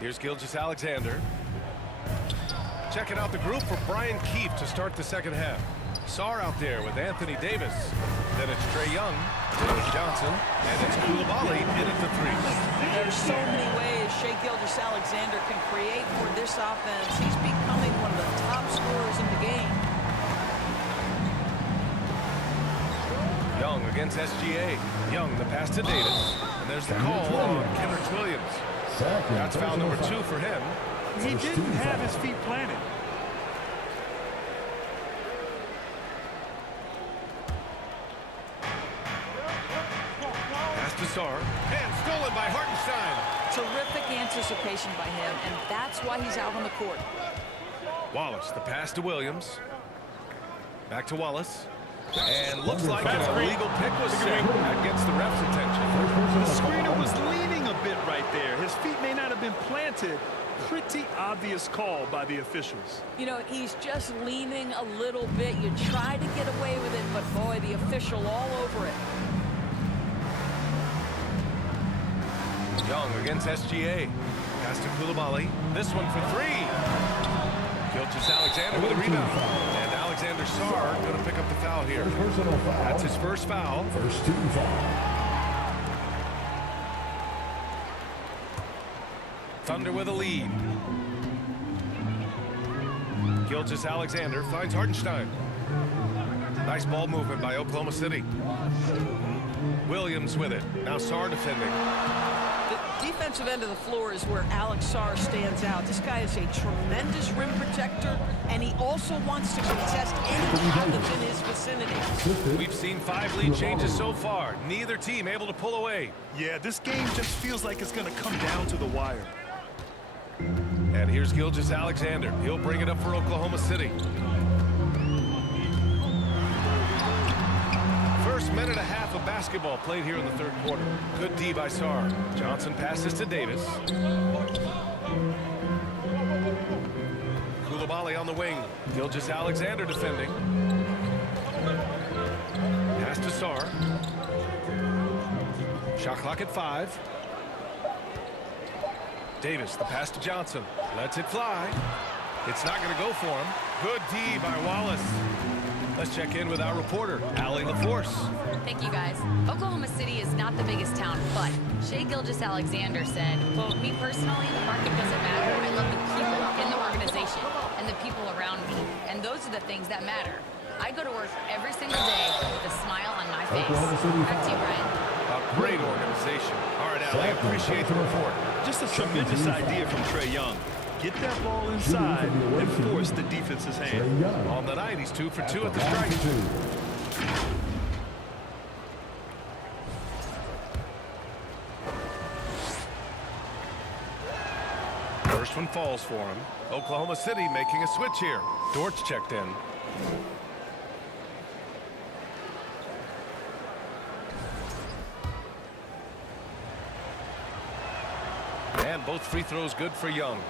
Here's Gilgeous-Alexander. Checking out the group for Brian Keefe to start the second half. Sarr out there with Anthony Davis. Then it's Trae Young, then it's Johnson, and it's Coulibaly in at the three. There's so many ways Shai Gilgeous-Alexander can create for this offense. He's becoming one of the top scorers in the game. Young against SGA. Young, the pass to Davis. And there's the call on Kenrich Williams. That's foul number 2 for him. He didn't have his feet planted. Pass to Sarr. And stolen by Hartenstein. Terrific anticipation by him, and that's why he's out on the court. Wallace, the pass to Williams. Back to Wallace. And looks like an illegal pick was set. That gets the ref's attention. The screener was leaning a bit right there. His feet may not have been planted. Pretty obvious call by the officials. You know, he's just leaning a little bit. You try to get away with it, but boy, the official all over it. Young against SGA. Pass to Coulibaly. This one for 3. Gilgeous-Alexander with a rebound. And Alexander Sarr going to pick up the foul here. That's his first foul. First team foul. Thunder with a lead. Gilgeous-Alexander finds Hartenstein. Nice ball movement by Oklahoma City. Williams with it. Now Sarr defending. The defensive end of the floor is where Alex Sarr stands out. This guy is a tremendous rim protector, and he also wants to contest any shot that's in his vicinity. We've seen 5 lead changes so far. Neither team able to pull away. Yeah, this game just feels like it's going to come down to the wire. And here's Gilgeous-Alexander. He'll bring it up for Oklahoma City. First minute and a half of basketball played here in the third quarter. Good D by Sarr. Johnson passes to Davis. Coulibaly on the wing. Gilgeous-Alexander defending. Pass to Sarr. Shot clock at 5. Davis, the pass to Johnson. Lets it fly. It's not going to go for him. Good D by Wallace. Let's check in with our reporter, Allie LaForce. Thank you, guys. Oklahoma City is not the biggest town, but Shai Gilgeous-Alexander said, quote, "Me personally, the market doesn't matter. I love the people in the organization and the people around me. And those are the things that matter. I go to work every single day with a smile on my face." Back to you, Brian. A great organization. All right, Allie, appreciate the report. Just a tremendous idea from Trae Young. Get that ball inside and force the defense's hand. On the night, he's 2 for 2 at the strike. First one falls for him. Oklahoma City making a switch here. Dortch checked in. And both free throws good for Young.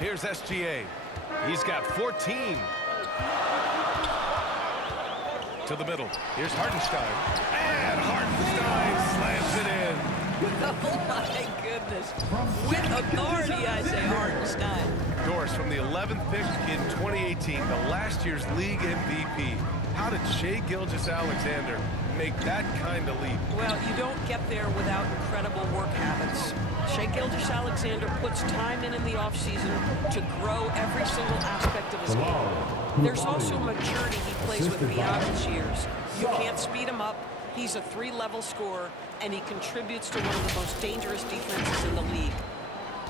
Here's SGA. He's got 14. To the middle. Here's Hartenstein. And Hartenstein slams it in. Oh, my goodness. With authority, I say Hartenstein. Doris from the 11th pick in 2018, the last year's league MVP. How did Shai Gilgeous-Alexander make that kind of leap? Well, you don't get there without incredible work habits. Shai Gilgeous-Alexander puts time in the offseason to grow every single aspect of his game. There's also maturity he plays with beyond his years. You can't speed him up. He's a 3-level scorer, and he contributes to one of the most dangerous defenses in the league.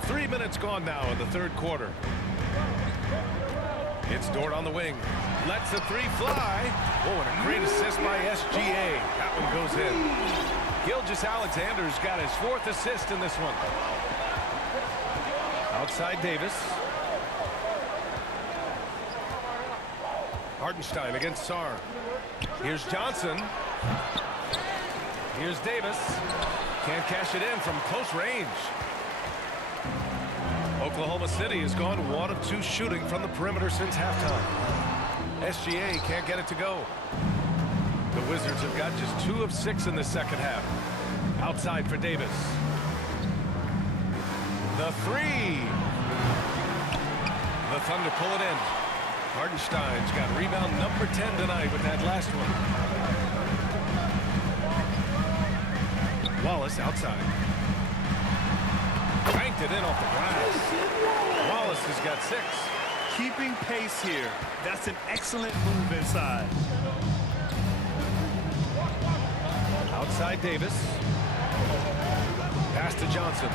3 minutes gone now in the third quarter. It's Dort on the wing. Lets the 3 fly. Oh, and a great assist by SGA. That one goes in. Gilgeous-Alexander's got his 4th assist in this one. Outside Davis. Hartenstein against Sarr. Here's Johnson. Here's Davis. Can't cash it in from close range. Oklahoma City has gone 1 of 2 shooting from the perimeter since halftime. SGA can't get it to go. The Wizards have got just 2 of 6 in the second half. Outside for Davis. The three. The Thunder pull it in. Hartenstein's got rebound number 10 tonight with that last one. Wallace outside. Banked it in off the glass. Wallace has got 6. Keeping pace here. That's an excellent move inside. Outside Davis. Pass to Johnson.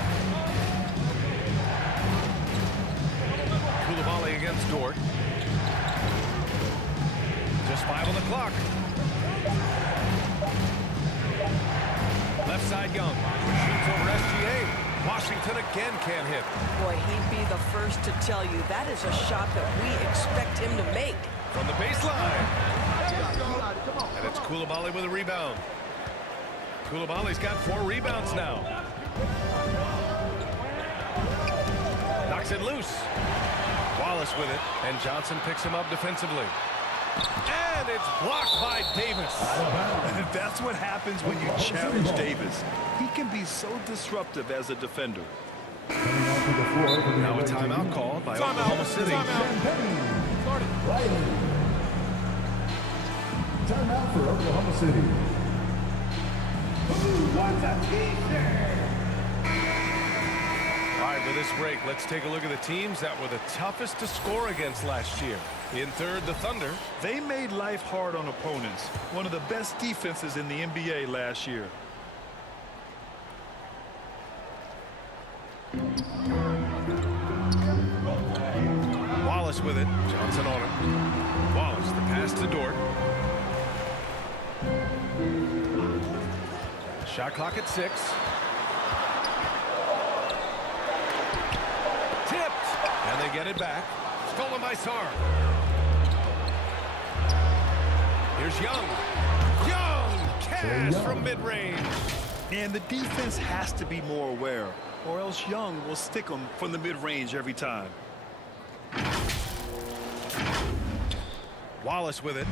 Koulibaly against Dort. Just 5 on the clock. Left side Young. Shoots over SGA. Washington again can't hit. Boy, he'd be the first to tell you that is a shot that we expect him to make. From the baseline. And it's Koulibaly with a rebound. Koulibaly's got 4 rebounds now. Knocks it loose. Wallace with it, and Johnson picks him up defensively. And it's blocked by Davis. That's what happens when you challenge Davis. He can be so disruptive as a defender. Now a timeout called by Oklahoma City. Timeout for Oklahoma City. Who wants a t-shirt? All right, with this break, let's take a look at the teams that were the toughest to score against last year. In third, the Thunder. They made life hard on opponents. One of the best defenses in the NBA last year. Wallace with it. Johnson on it. Wallace, the pass to Dort. Shot clock at 6. Tipped. And they get it back. Stolen by Sarr. Here's Young. Young! Cash from mid-range. And the defense has to be more aware, or else Young will stick them from the mid-range every time. Wallace with it.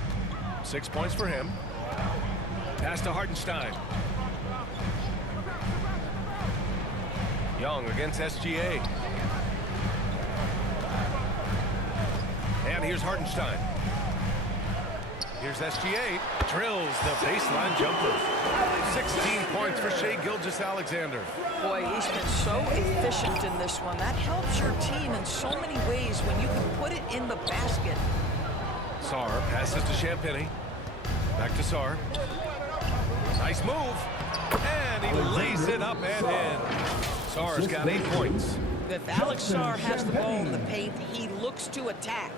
6 points for him. Pass to Hartenstein. Young against SGA. And here's Hartenstein. Here's SGA. Drills the baseline jumper. 16 points for Shai Gilgeous-Alexander. Boy, he's been so efficient in this one. That helps your team in so many ways when you can put it in the basket. Sarr passes to Champagny. Back to Sarr. Nice move. And he lays it up and in. Sarr's got 8 points. If Alex Sarr has the ball in the paint, he looks to attack.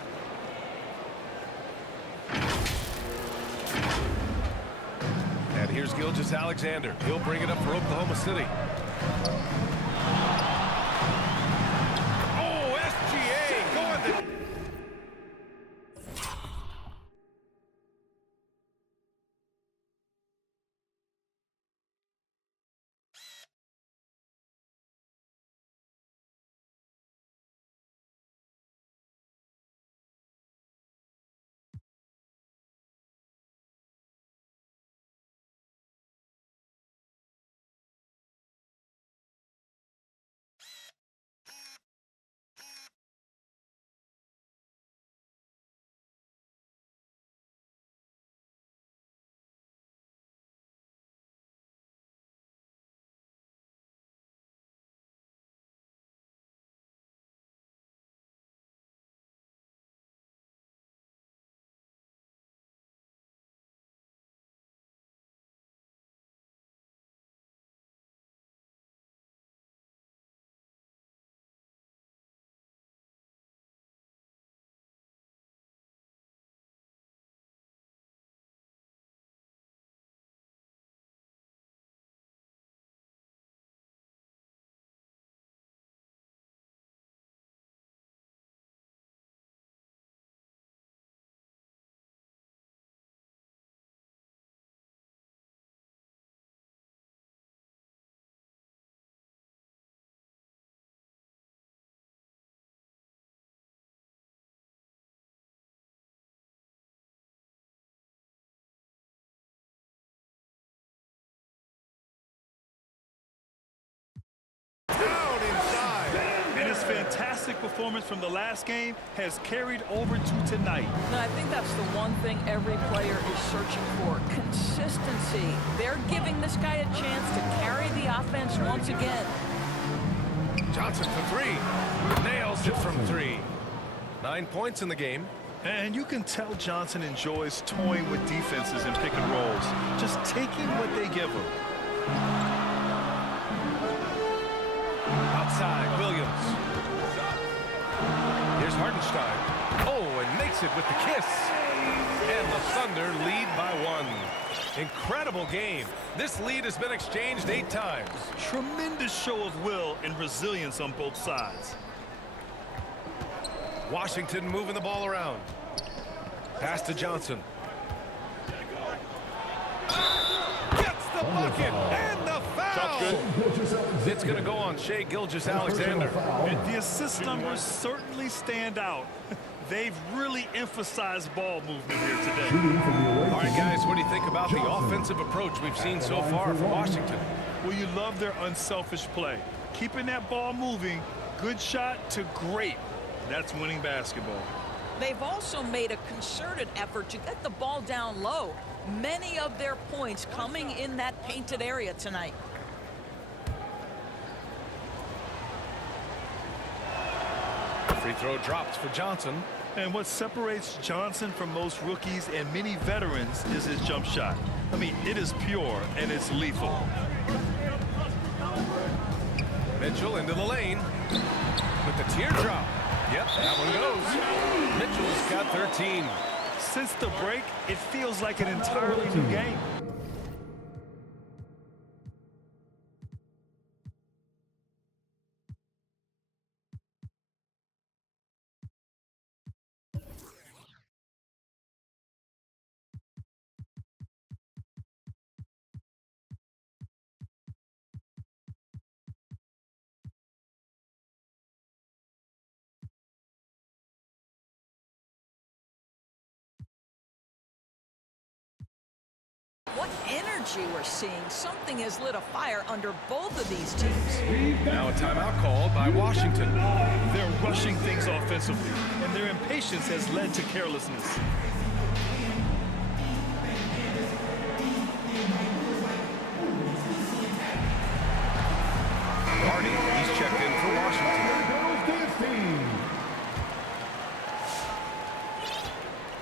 And here's Gilgeous-Alexander. He'll bring it up for Oklahoma City. fantastic performance from the last game has carried over to tonight. And I think that's the one thing every player is searching for, consistency. They're giving this guy a chance to carry the offense once again. Johnson for three. Nails it from three. 9 points in the game. And you can tell Johnson enjoys toying with defenses and pick and rolls, just taking what they give him. Outside, Williams. Here's Hartenstein. Oh, and makes it with the kiss. And the Thunder lead by 1. Incredible game. This lead has been exchanged 8 times. Tremendous show of will and resilience on both sides. Washington moving the ball around. Pass to Johnson. Gets the bucket and the foul. It's going to go on Shai Gilgeous-Alexander. And the assist numbers certainly stand out. They've really emphasized ball movement here today. All right, guys, what do you think about the offensive approach we've seen so far from Washington? Well, you love their unselfish play. Keeping that ball moving, good shot to great. That's winning basketball. They've also made a concerted effort to get the ball down low. Many of their points coming in that painted area tonight. Free throw drops for Johnson. And what separates Johnson from most rookies and many veterans is his jump shot. I mean, it is pure and it's lethal. Mitchell into the lane with the teardrop. Yep, that one goes. Mitchell's got 13. Since the break, it feels like an entirely new game. What energy we're seeing. Something has lit a fire under both of these teams. Now a timeout called by Washington. They're rushing things offensively, and their impatience has led to carelessness. Hardy, he's checked in for Washington.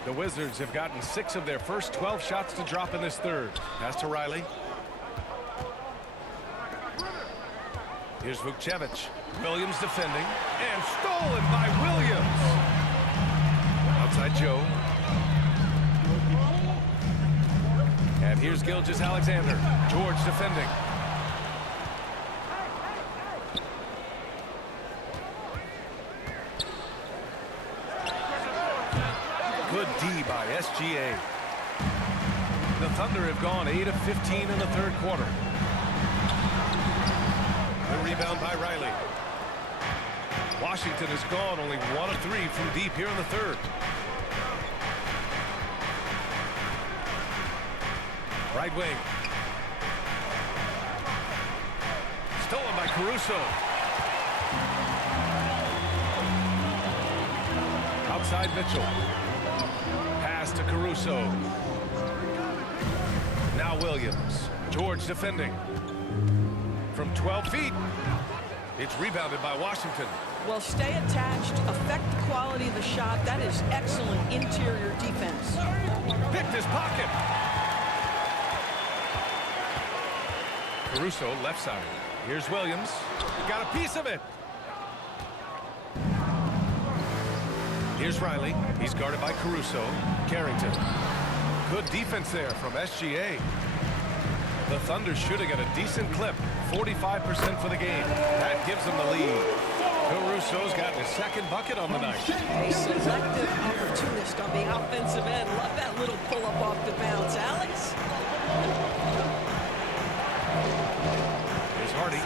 The Wizards have gotten 6 of their first 12 shots to drop in this third. Pass to Riley. Here's Vukcevic. Williams defending. And stolen by Williams. Outside Joe. And here's Gilgeous-Alexander. George defending. Good D by SGA. The Thunder have gone 8 of 15 in the third quarter. The rebound by Riley. Washington has gone only 1 of 3 from deep here in the third. Right wing. Stolen by Caruso. Outside Mitchell. Pass to Caruso. Now Williams. George defending. From 12 feet. It's rebounded by Washington. Well, stay attached, affect the quality of the shot. That is excellent interior defense. Picked his pocket. Caruso left side. Here's Williams. Got a piece of it. Here's Riley. He's guarded by Caruso. Carrington. Good defense there from SGA. The Thunder shooting at a decent clip. 45% for the game. That gives them the lead. Caruso's gotten his second bucket on the night. A selective opportunist on the offensive end. Love that little pull-up off the bounce. Alex? Here's Hardy.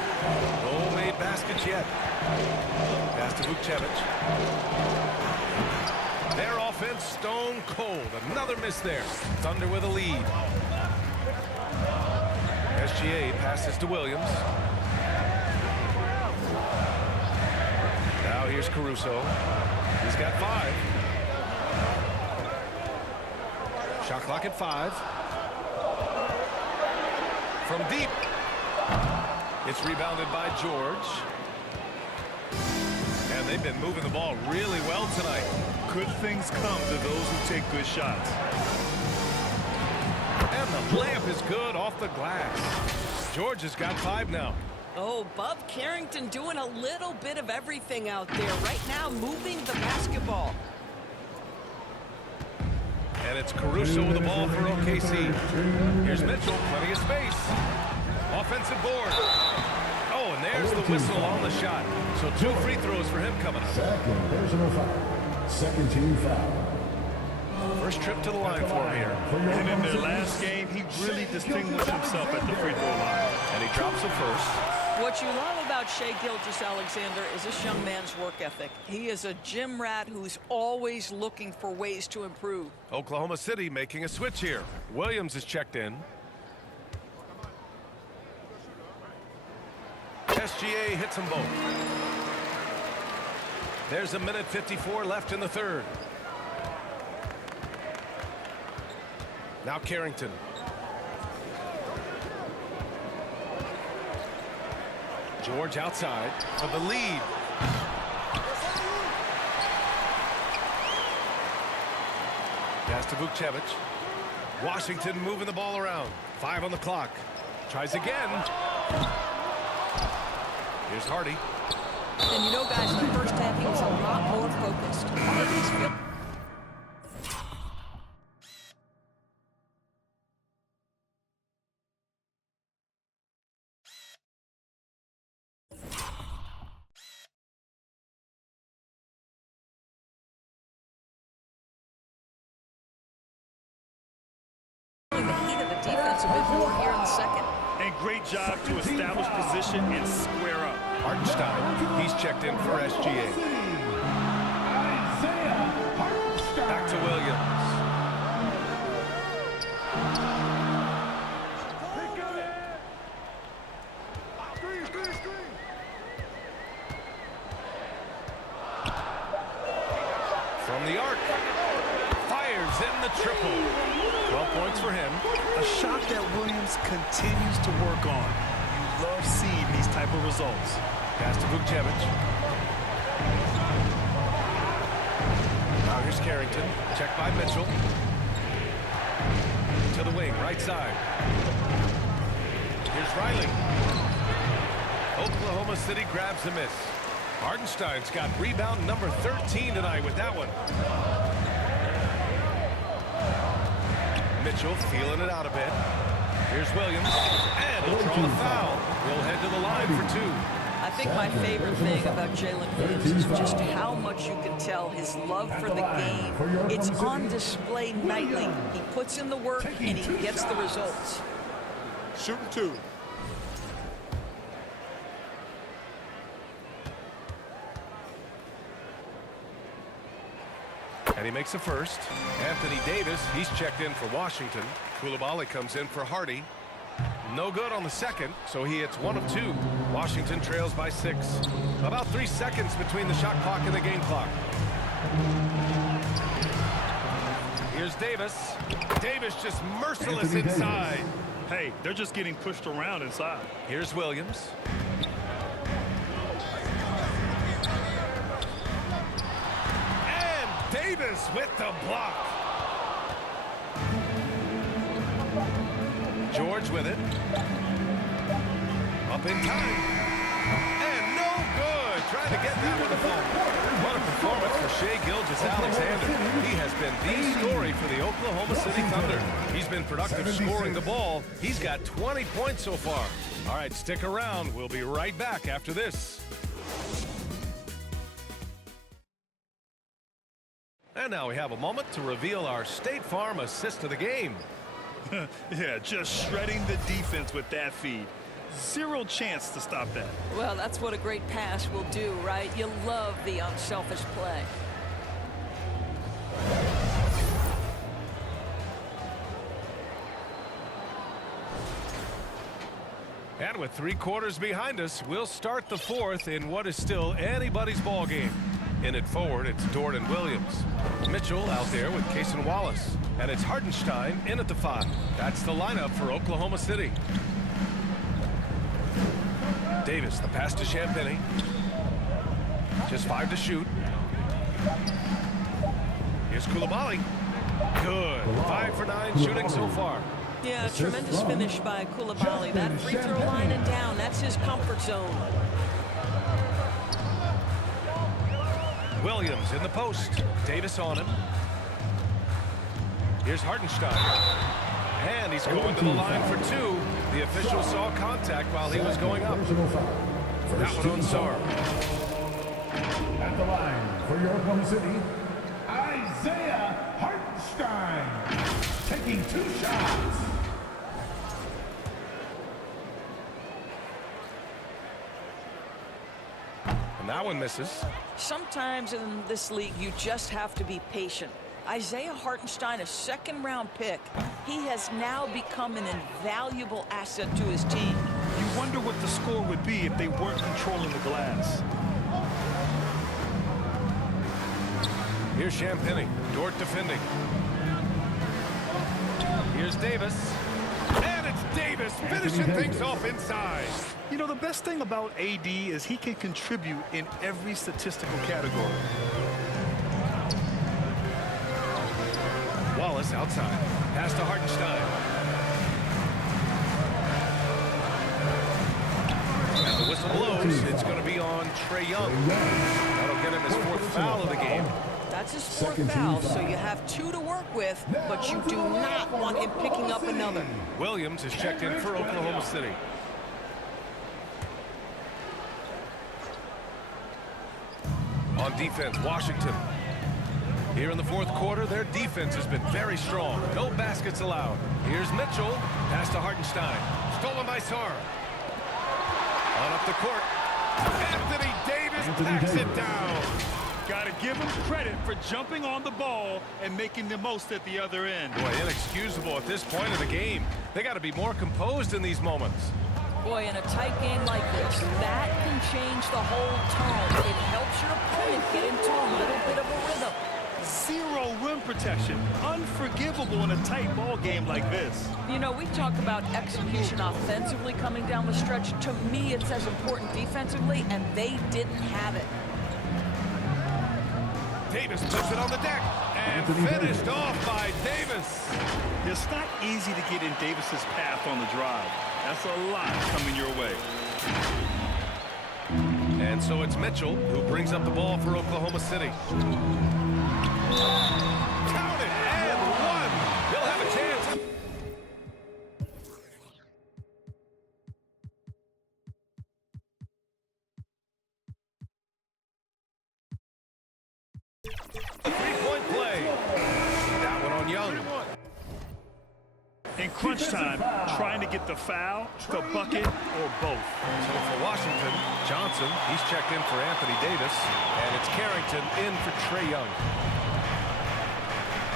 No made baskets yet. Pass to Vukcevic. Their offense stone cold. Another miss there. Thunder with a lead. SGA passes to Williams. Now here's Caruso. He's got 5. Shot clock at 5. From deep. It's rebounded by George. And they've been moving the ball really well tonight. Good things come to those who take good shots. And the layup is good off the glass. George has got 5 now. Oh, Bub Carrington doing a little bit of everything out there. Right now, moving the basketball. And it's Caruso with the ball for OKC. Here's Mitchell, plenty of space. Offensive board. Oh, and there's the whistle on the shot. So 2 free throws for him coming up. Second personal foul. Second team foul. First trip to the line for him here. And in their last game, he really distinguished himself at the free throw line. And he drops the first. What you love about Shai Gilgeous-Alexander is this young man's work ethic. He is a gym rat who's always looking for ways to improve. Oklahoma City making a switch here. Williams is checked in. SGA hits them both. There's 1:54 left in the third. Now Carrington. George outside for the lead. Pass to Vukcevic. Washington moving the ball around. 5 on the clock. Tries again. Here's Hardy. And you know, guys, in the first half, he was a lot more focused. Hardy's the heat of the defense a bit more here in the second. And great job to establish position and square up. Hartenstein, he's checked in for SGA. Back to Williams. From the arc. Fires in the triple. 12 points for him. A shot that Williams continues to work on. You love seeing these type of results. Pass to Vukcevic. Now here's Carrington. Checked by Mitchell. To the wing, right side. Here's Riley. Oklahoma City grabs the miss. Hartenstein's got rebound number 13 tonight with that one. Mitchell feeling it out a bit. Here's Williams, and he'll draw the foul. We'll head to the line for 2. I think my favorite thing about Jalen Williams is just how much you can tell his love for the game. It's on display nightly. He puts in the work, and he gets the results. Shooting 2. And he makes the first. Anthony Davis, he's checked in for Washington. Coulibaly comes in for Hardy. No good on the second, so he hits 1 of 2. Washington trails by 6. About 3 seconds between the shot clock and the game clock. Here's Davis. Davis just merciless inside. Hey, they're just getting pushed around inside. Here's Williams. Davis with the block. George with it. Up in time. And no good. Trying to get that with the phone. What a performance for Shai Gilgeous-Alexander. He has been the story for the Oklahoma City Thunder. He's been productive scoring the ball. He's got 20 points so far. All right, stick around. We'll be right back after this. And now we have a moment to reveal our State Farm assist of the game. Yeah, just shredding the defense with that feed. Zero chance to stop that. Well, that's what a great pass will do, right? You love the unselfish play. And with 3 quarters behind us, we'll start the 4th in what is still anybody's ball game. In it forward, it's Dort and Williams. Mitchell out there with Case and Wallace. And it's Hartenstein in at the 5. That's the lineup for Oklahoma City. Davis, the pass to Champagny. Just 5 to shoot. Here's Koulibaly. Good. 5 for 9 shooting so far. Yeah, tremendous finish by Koulibaly. That free throw line and down, that's his comfort zone. Williams in the post. Davis on him. Here's Hartenstein. And he's going to the line for 2. The official saw contact while he was going up. That one on Sarr. At the line for your Oklahoma City, Isaiah Hartenstein, taking 2 shots. And that one misses. Sometimes in this league, you just have to be patient. Isaiah Hartenstein, a 2nd-round pick. He has now become an invaluable asset to his team. You wonder what the score would be if they weren't controlling the glass. Here's Champagny. Dort defending. Here's Davis. And it's Davis finishing things off inside. You know, the best thing about AD is he can contribute in every statistical category. Wallace outside. Pass to Hartenstein. As the whistle blows, it's going to be on Trae Young. That'll get him his 4th foul of the game. That's his 4th foul, so you have 2 to work with, but you do not want him picking up another. Williams is checked in for Oklahoma City. On defense, Washington. Here in the 4th quarter, their defense has been very strong. No baskets allowed. Here's Mitchell. Pass to Hartenstein. Stolen by Sarr. On up the court. Anthony Davis packs it down. Got to give him credit for jumping on the ball and making the most at the other end. Boy, inexcusable at this point of the game. They got to be more composed in these moments. Boy, in a tight game like this, that can change the whole tone. It helps your opponent get into a little bit of a rhythm. 0 rim protection. Unforgivable in a tight ball game like this. You know, we talk about execution offensively coming down the stretch. To me, it's as important defensively, and they didn't have it. Davis puts it on the deck and finished off by Davis. It's not easy to get in Davis's path on the drive. That's a lot coming your way. And so it's Mitchell who brings up the ball for Oklahoma City. Count it, and 1. He'll have a chance. Three-point play. That one on Young. In crunch time, trying to get the foul, the bucket, or both. So for Washington, Johnson, he's checked in for Anthony Davis, and it's Carrington in for Trae Young.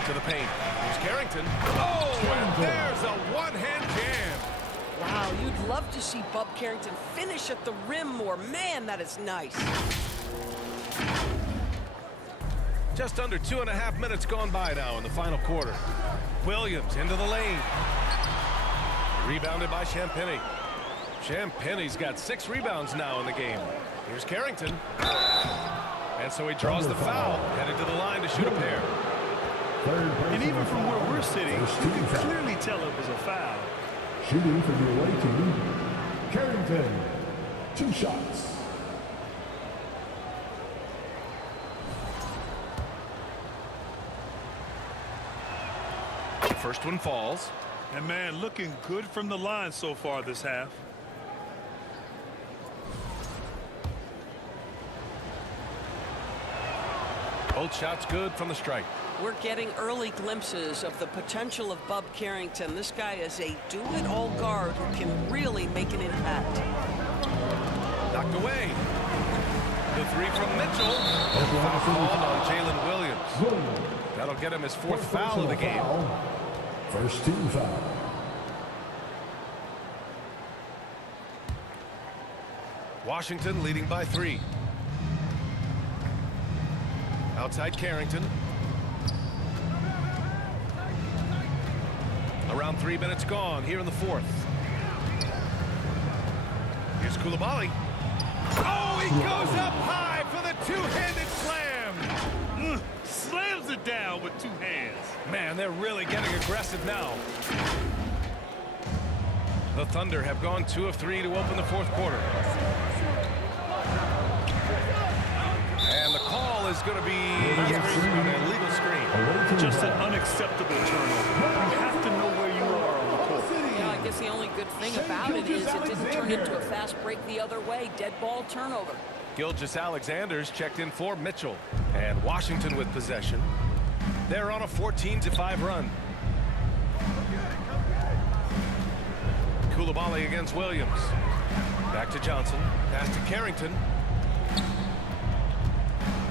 To the paint. Here's Carrington. Oh, and there's a one-hand jam. Wow, you'd love to see Bub Carrington finish at the rim more. Man, that is nice. Just under 2.5 minutes gone by now in the final quarter. Williams into the lane. Rebounded by Champagny. Champagny's got 6 rebounds now in the game. Here's Carrington. And so he draws the foul, headed to the line to shoot a pair. And even from where we're sitting, you can clearly tell it was a foul. Shooting for the away team, Carrington, 2 shots. First one falls. And man, looking good from the line so far this half. Both shots good from the stripe. We're getting early glimpses of the potential of Bub Carrington. This guy is a do-it-all guard who can really make an impact. Knocked away. The 3 from Mitchell. Foul called on Jalen Williams. That'll get him his 4th foul of the game. First team foul. Washington leading by 3. Outside Carrington. Around 3 minutes gone here in the 4th. Here's Koulibaly. Oh, he goes up high for the two-handed slam. Slams it down with 2 hands. Man, they're really getting aggressive now. The Thunder have gone 2 of 3 to open the 4th quarter. And the call is going to be an illegal screen. Just an unacceptable turnover. You have to know where you are on the court. Yeah, I guess the only good thing about it is it didn't turn into a fast break the other way. Dead ball turnover. Gilgeous-Alexander's checked in for Mitchell. And Washington with possession. They're on a 14-5 run. Koulibaly against Williams. Back to Johnson. Pass to Carrington.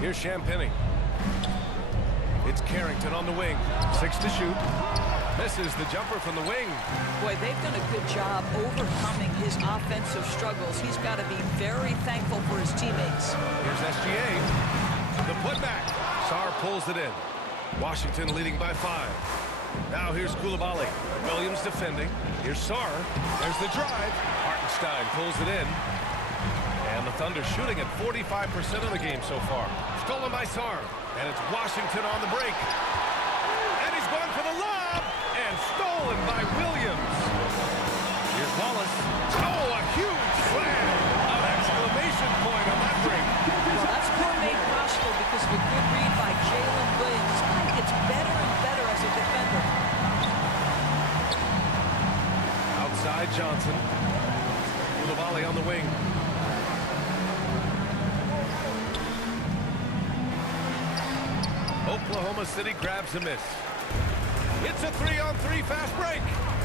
Here's Champagny. It's Carrington on the wing. 6 to shoot. Misses the jumper from the wing. Boy, they've done a good job overcoming his offensive struggles. He's got to be very thankful for his teammates. Here's SGA. The putback. Sarr pulls it in. Washington leading by 5. Now here's Koulibaly. Williams defending. Here's Sarr. There's the drive. Hartenstein pulls it in. And the Thunder shooting at 45% of the game so far. Stolen by Sarr. And it's Washington on the break. And he's going for the lob. And stolen by Williams. Here's Wallace. Oh, a huge slam. An exclamation point on that break. Well, that's made possible because of a good read by Jalen Williams. This guy gets better and better as a defender. Outside Johnson. Koulibaly on the wing. Oklahoma City grabs a miss. It's a 3-on-3 fast break.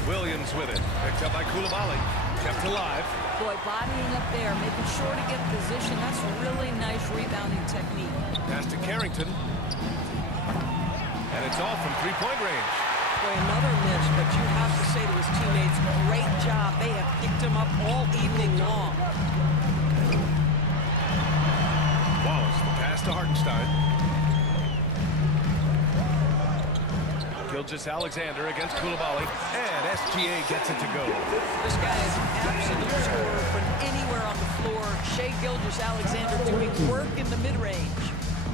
Williams with it. Picked up by Koulibaly. Kept alive. Boy, bodying up there, making sure to get position. That's really nice rebounding technique. Pass to Carrington. And it's off from three-point range. Boy, another miss, but you have to say to his teammates, great job. They have picked him up all evening long. Wallace, the pass to Hartenstein. Gilgeous-Alexander against Koulibaly. And SGA gets it to go. This guy is an absolute scorer from anywhere on the floor. Shai Gilgeous-Alexander doing work in the mid-range.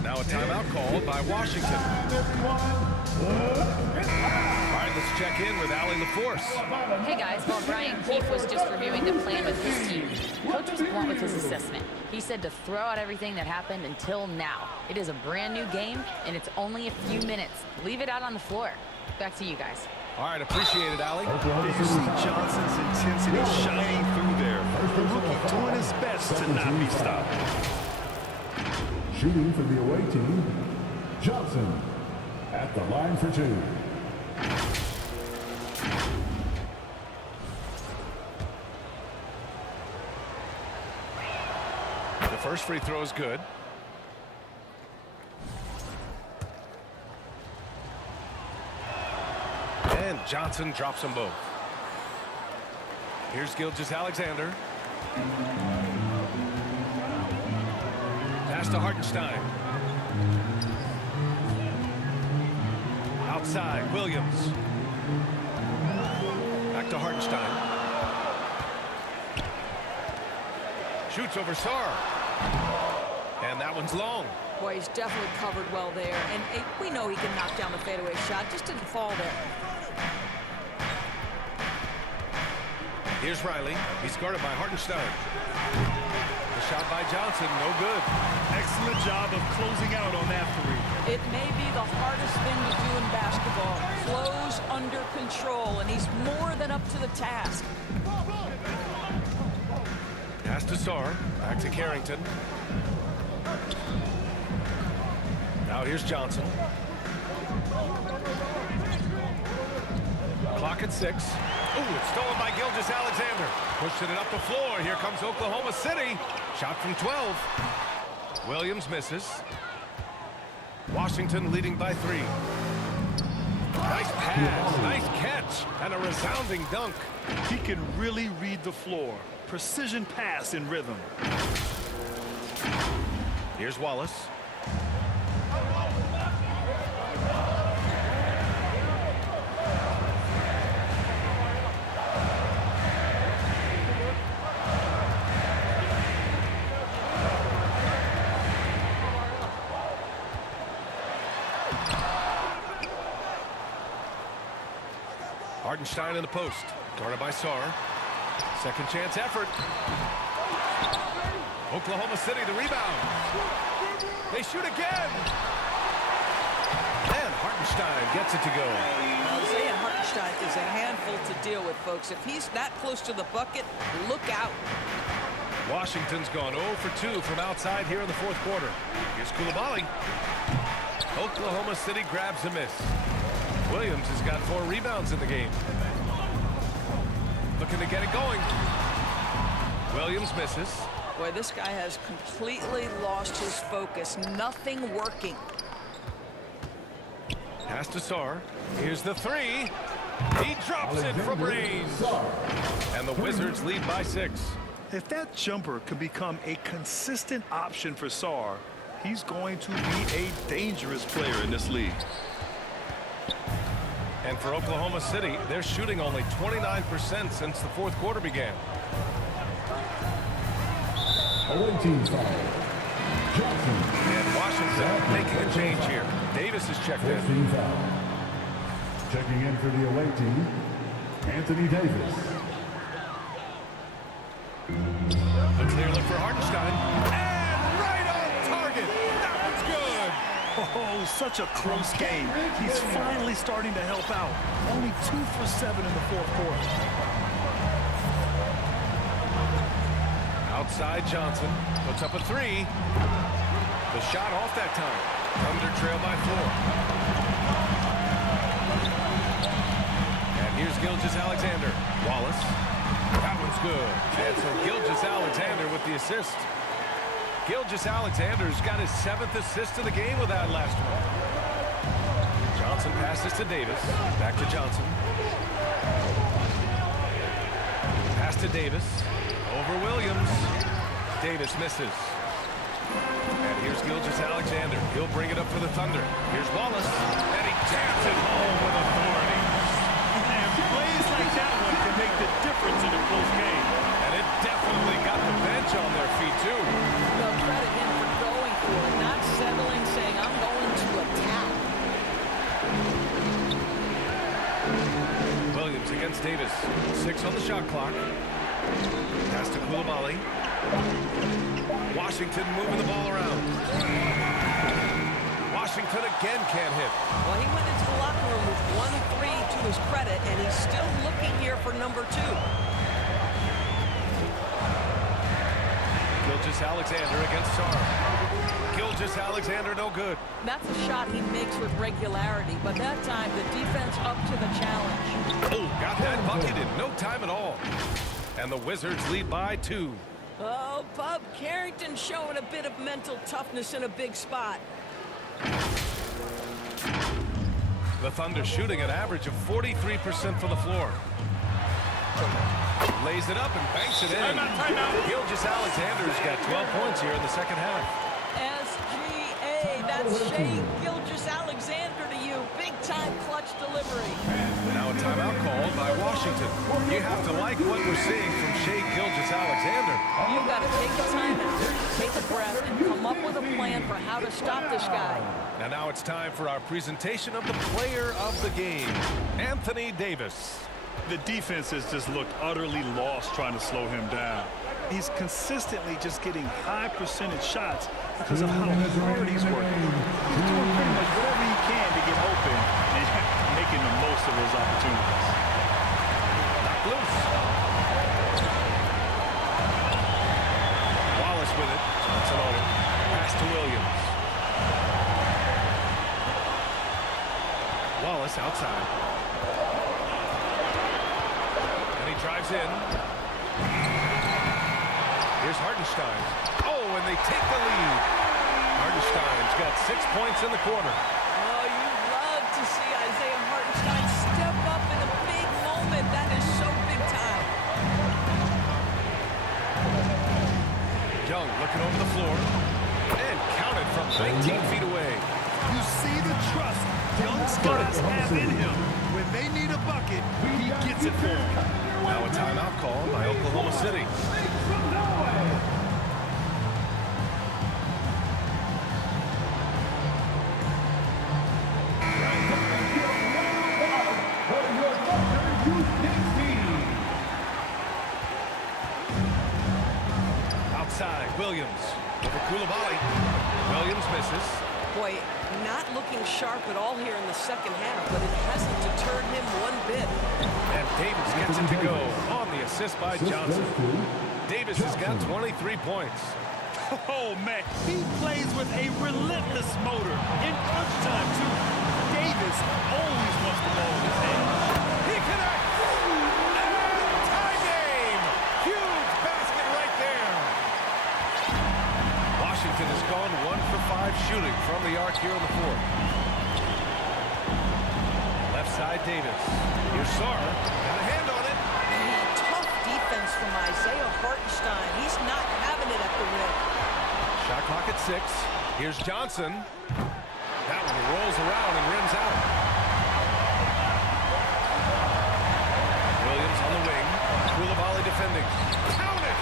Now a timeout called by Washington. All right, let's check in with Allie LaForce. Hey guys, while Brian Keefe was just reviewing the plan with his team, Coach was blunt with his assessment. He said to throw out everything that happened until now. It is a brand new game, and it's only a few minutes. Leave it out on the floor. Back to you guys. All right, appreciate it, Allie. You see Johnson's intensity shining through there. The rookie doing his best to not be stopped. Shooting for the away team, Johnson at the line for 2. The first free throw is good. And Johnson drops them both. Here's Gilgeous-Alexander. Pass to Hartenstein. Outside, Williams. Back to Hartenstein. Shoots over Sarr. And that one's long. Boy, he's definitely covered well there. And we know he can knock down the fadeaway shot. Just didn't fall there. Here's Riley. He's guarded by Hartenstein. The shot by Johnson, no good. Excellent job of closing out on that three. It may be the hardest thing to do in basketball. Flows under control, and he's more than up to the task. Pass to Sarr. Back to Carrington. Now here's Johnson. Clock at 6. Ooh, it's stolen by Gilgeous-Alexander. Pushing it up the floor. Here comes Oklahoma City. Shot from 12. Williams misses. Washington leading by 3. Nice pass, nice catch, and a resounding dunk. He can really read the floor. Precision pass in rhythm. Here's Wallace. Hartenstein in the post. Guarded by Sarr. Second chance effort. Oklahoma City the rebound. They shoot again. And Hartenstein gets it to go. Isaiah Hartenstein is a handful to deal with, folks. If he's that close to the bucket, look out. Washington's gone 0 for 2 from outside here in the fourth quarter. Here's Coulibaly. Oklahoma City grabs a miss. Williams has got 4 rebounds in the game. Looking to get it going. Williams misses. Boy, this guy has completely lost his focus. Nothing working. Pass to Sarr. Here's the 3. He drops it from range. And the Wizards lead by 6. If that jumper can become a consistent option for Sarr, he's going to be a dangerous player in this league. And for Oklahoma City, they're shooting only 29% since the fourth quarter began. Away team foul. Johnson. And Washington making a change here. Davis is checked in. Team foul. Checking in for the away team, Anthony Davis. A clear look for Hartenstein. And right on target. That one's good. Oh, such a close game. He's finally starting to help out. Only 2 for 7 in the fourth quarter. Outside Johnson puts up a 3. The shot off that time. Thunder trail by 4. And here's Gilgeous-Alexander. Wallace. That one's good. And so Gilgeous-Alexander with the assist. Gilgeous-Alexander's got his 7th assist of the game with that last one. Johnson passes to Davis. Back to Johnson. Pass to Davis. Over Williams. Davis misses. And here's Gilgeous-Alexander. He'll bring it up for the Thunder. Here's Wallace. And he taps it home with authority. And plays like that one can make the difference in a close game. And it definitely got the bench on their feet, too. Well, credit him for going for it, not settling, saying, I'm going to attack. Williams against Davis. 6 on the shot clock. Pass to Coulibaly. Washington moving the ball around. Washington again can't hit. Well, he went into the locker room with 1-3 to his credit, and he's still looking here for number 2. Gilgeous-Alexander against Sarr. Gilgeous-Alexander no good. That's a shot he makes with regularity, but that time the defense up to the challenge. Oh, got that bucket in no time at all. And the Wizards lead by 2. Oh, Bub Carrington showing a bit of mental toughness in a big spot. The Thunder shooting an average of 43% from the floor. Lays it up and banks it in. Timeout. Gilgeous-Alexander's got 12 points here in the second half. SGA, that's Shea Gilgeous-Alexander to you. Big-time clutch delivery. Now a timeout called by Washington. You have to like what we're seeing from Shea Gilgeous-Alexander. You've got to take a timeout, take a breath, and come up with a plan for how to stop this guy. And now it's time for our presentation of the player of the game, Anthony Davis. The defense has just looked utterly lost trying to slow him down. He's consistently just getting high percentage shots because of how hard he's working. He's doing pretty much whatever he can to get open and making the most of those opportunities. Knocked loose. Wallace with it. It's an auto. Pass to Williams. Wallace outside. And he drives in. Here's Hartenstein. Oh, and they take the lead. Hartenstein's got 6 points in the quarter. Oh, you love to see Isaiah Hartenstein Young looking over the floor. And counted from 19 feet away. You see the trust young guys have in him. When they need a bucket, he gets it for them. Now a timeout call by Oklahoma City. Outside, Williams over Coulibaly. Williams misses. Boy, not looking sharp at all here in the second half, but it hasn't deterred him one bit. And Davis gets it to go on the assist by Johnson. Davis has got 23 points. Oh, man, he plays with a relentless motor. In crunch time, too. Davis always wants the ball in his hand. He connects! And tie game! Huge basket right there. Washington has gone 1 for 5 shooting from the arc here in the fourth. Left side, Davis. Here's Sarr. Got a hand on it. Tough defense from Isaiah Hartenstein. He's not having it at the rim. Shot clock at 6. Here's Johnson. That one rolls around and rims out. Williams on the wing. Coulibaly defending. Count it!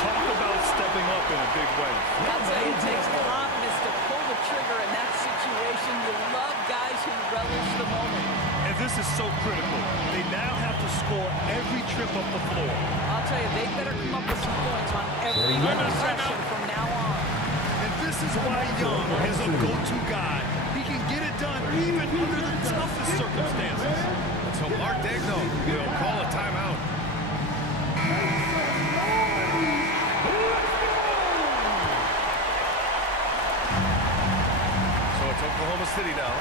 Talk about stepping up in a big way. I'll tell you, it takes confidence to pull the trigger in that situation. You love guys who relish the moment. And this is so critical. They now have to score every trip up the floor. I'll tell you, they better come up with some points on every possession from now on. And this is why Young is a go-to guy. He can get it done even under the toughest circumstances. So Mark Dagno will call a timeout. So it's Oklahoma City now.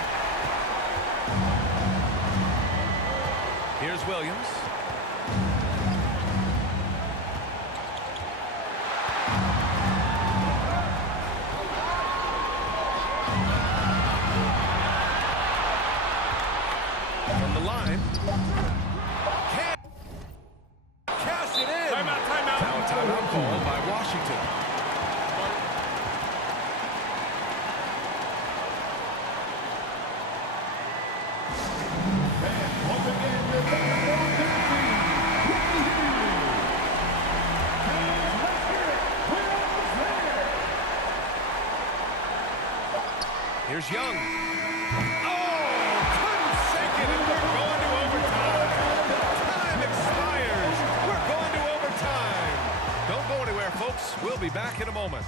Here's Williams. From the line. Can't cash it in. Timeout. Now a timeout call by Washington. Here's Young. Oh, couldn't sink it, and we're going to overtime. Time expires. We're going to overtime. Don't go anywhere, folks. We'll be back in a moment.